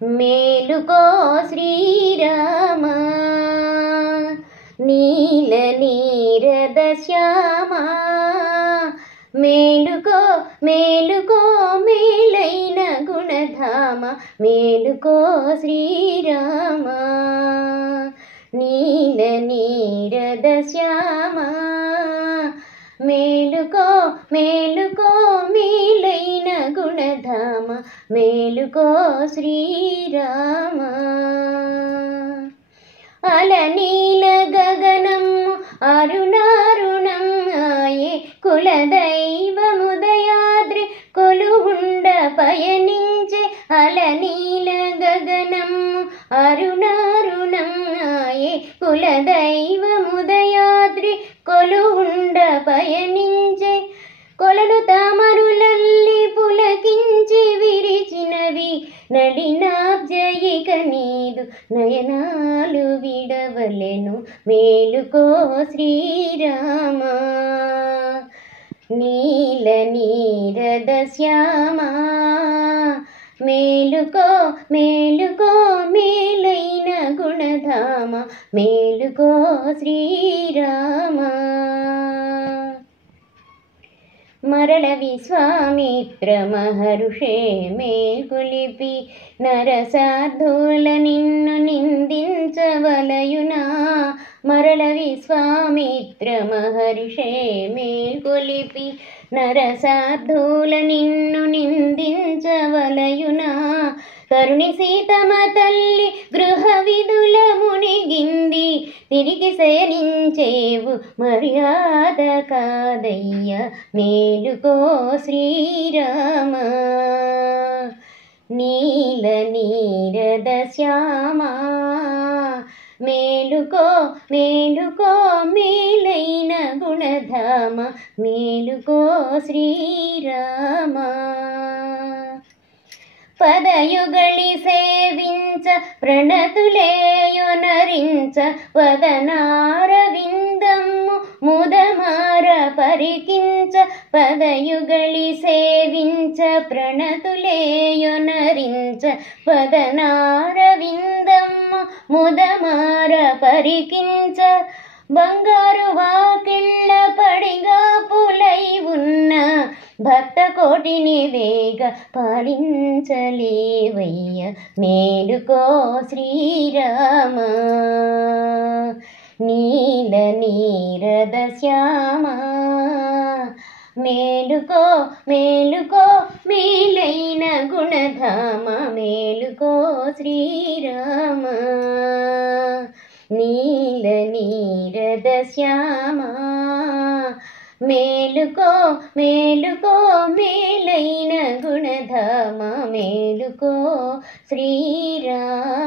మేలుకో శ్రీరామ నీల నీరద శ్యామ మేలుకో మేలుకో మేలైన గుణధామ మేలుకో శ్రీరామ నీల నీరద శ్యామ మేలుకో మేలుకో మేలైన గుణధామ మేలుకో శ్రీరామ అలనీల గగనం అరుణారుణం ఆయే కులదైవముదయాద్రి కొలువుండ పయనించే అలనీల గగనం అరుణారుణం ఆయే కులదైవముదయాద్రి కొలువుండ పయనించే కొలను తామరులల్లి పులకించి విరిచినవి నడినాబ్జయిక నీదు నయనాలు విడవలెను మేలుకో శ్రీరామ నీల నీరద శ్యామ మేలుకో మేలుకో మేలైన గుణధామ మేలుకో శ్రీరామ మరల విశ్వామిత్ర మహర్షే మేల్కొలిపి నరసాధుల నిన్ను నిందించవలయునా మరల విశ్వామిత్ర మహర్షే మేల్కొలిపి నరసాధుల నిన్ను నిందించవలయునా కరుణి సీతమ తల్లి గృహ విధుల మునిగింది తిరిగి శయనించేవు మర్యాద కాదయ్య మేలుకో శ్రీరామ నీల నీరద శ్యామ మేలుకో మేలుకో మేలైన గుణధామ మేలుకో శ్రీరామ పదయుగళి సేవించ ప్రణతులేయొనరించ వదనారవిందమ్ము ముదమార పరికించ పదయుగళి సేవించ ప్రణతులేయొనరించ వదనారవిందమ్ము ముదమార పరికించ బంగారు వాకిళ్ళ పడిగా పులై ఉన్న భక్త కోటిని వేగ పాలించలేవయ్య మేలుకో శ్రీరామ నీల నీరద శ్యామ మేలుకో మేలుకో మేలైన గుణధామ మేలుకో శ్రీరామ నీల నీరద శ్యామ మేలుకో మేలుకో మేలైన గుణధామ మేలుకో శ్రీరామ